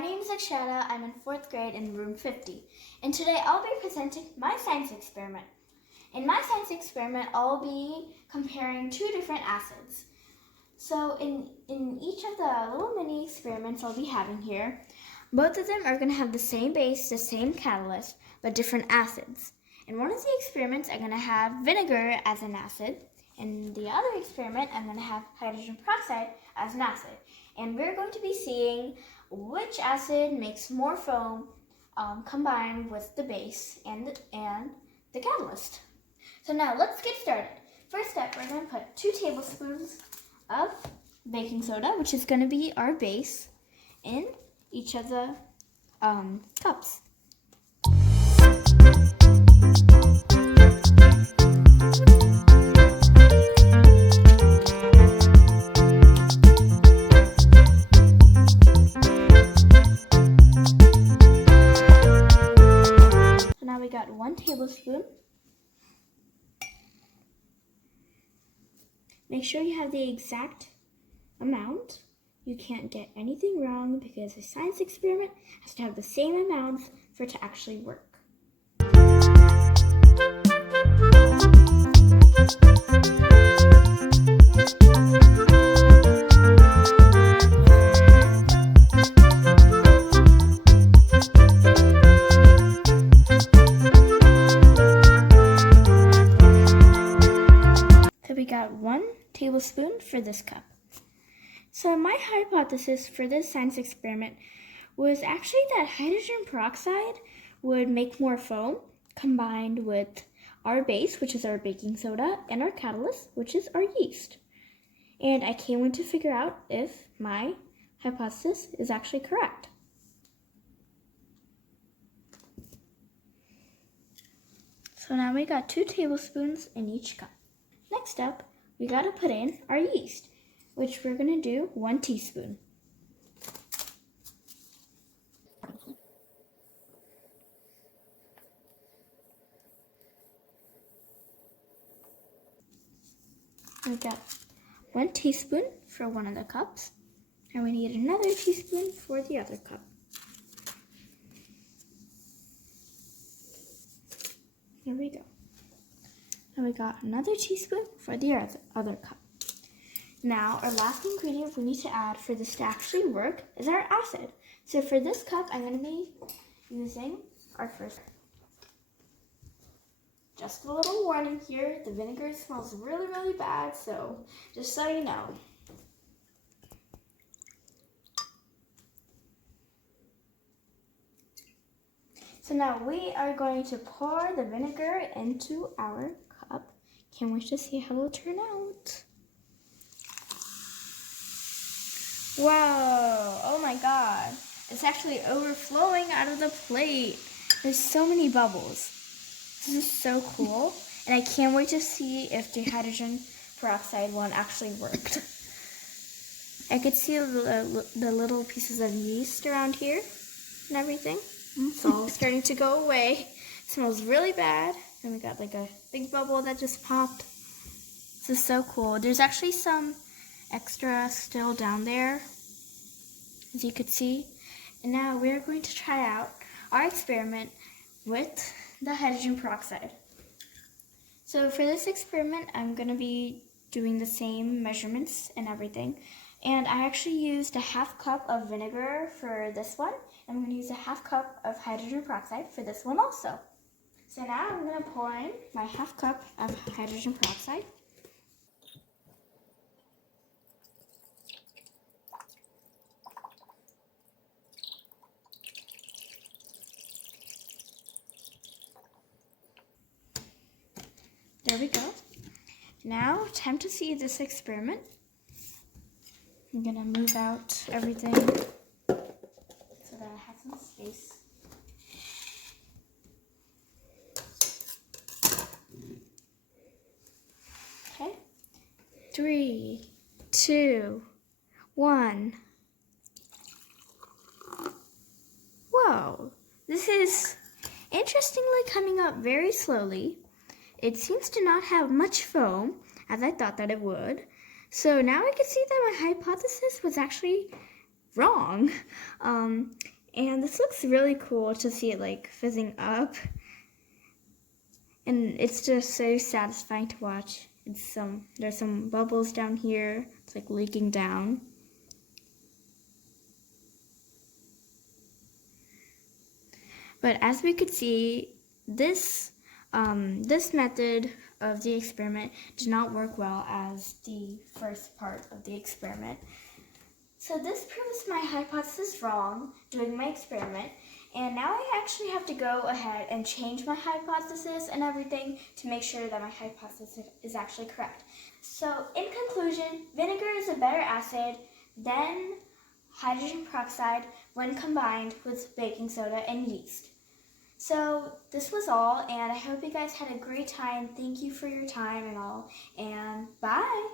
My name is Akshata. I'm in 4th grade in room 50. And today I'll be presenting my science experiment. In my science experiment, I'll be comparing two different acids. So in each of the little mini experiments I'll be having here, both of them are going to have the same base, the same catalyst, but different acids. In one of the experiments, I'm going to have vinegar as an acid. In the other experiment, I'm going to have hydrogen peroxide as an acid. And we're going to be seeing which acid makes more foam combined with the base and the catalyst. So now let's get started. First step, we're going to put 2 tablespoons of baking soda, which is going to be our base, in each of the cups. So now we got 1 tablespoon. Make sure you have the exact amount. You can't get anything wrong because a science experiment has to have the same amount for it to actually work. So we got 1 tablespoon for this cup. So my hypothesis for this science experiment was actually that hydrogen peroxide would make more foam combined with our base, which is our baking soda, and our catalyst, which is our yeast. And I can't wait to figure out if my hypothesis is actually correct. So now we got 2 tablespoons in each cup. Next up, we got to put in our yeast, which we're going to do 1 teaspoon. We got 1 teaspoon for one of the cups, and we need another teaspoon for the other cup. Here we go. And we got another teaspoon for the other cup. Now, our last ingredient we need to add for this to actually work is our acid. So for this cup, I'm going to be using our first. Just a little warning here, the vinegar smells really, really bad, so just so you know. So now we are going to pour the vinegar into our cup. Can't wait to see how it'll turn out. Whoa, oh my god. It's actually overflowing out of the plate. There's so many bubbles. This is so cool. And I can't wait to see if the hydrogen peroxide one actually worked. I could see the little pieces of yeast around here and everything. It's all starting to go away. It smells really bad. And we got like a big bubble that just popped. This is so cool. There's actually some extra still down there, as you could see. And now we're going to try out our experiment with the hydrogen peroxide. So for this experiment, I'm going to be doing the same measurements and everything. And I actually used a 1/2 cup of vinegar for this one. I'm going to use a 1/2 cup of hydrogen peroxide for this one also. So now I'm going to pour in my 1/2 cup of hydrogen peroxide. There we go. Now, time to see this experiment. I'm gonna move out everything so that I have some space. Okay. 3, 2, 1. Whoa, this is interestingly coming up very slowly. It seems to not have much foam, as I thought that it would. So now I can see that my hypothesis was actually wrong. And this looks really cool to see it like fizzing up. And it's just so satisfying to watch. There's some bubbles down here. It's like leaking down. But as we could see, this method of the experiment did not work well as the first part of the experiment. So this proves my hypothesis wrong doing my experiment, and now I actually have to go ahead and change my hypothesis and everything to make sure that my hypothesis is actually correct. So in conclusion, vinegar is a better acid than hydrogen peroxide when combined with baking soda and yeast. So this was all, and I hope you guys had a great time. Thank you for your time and all, and bye!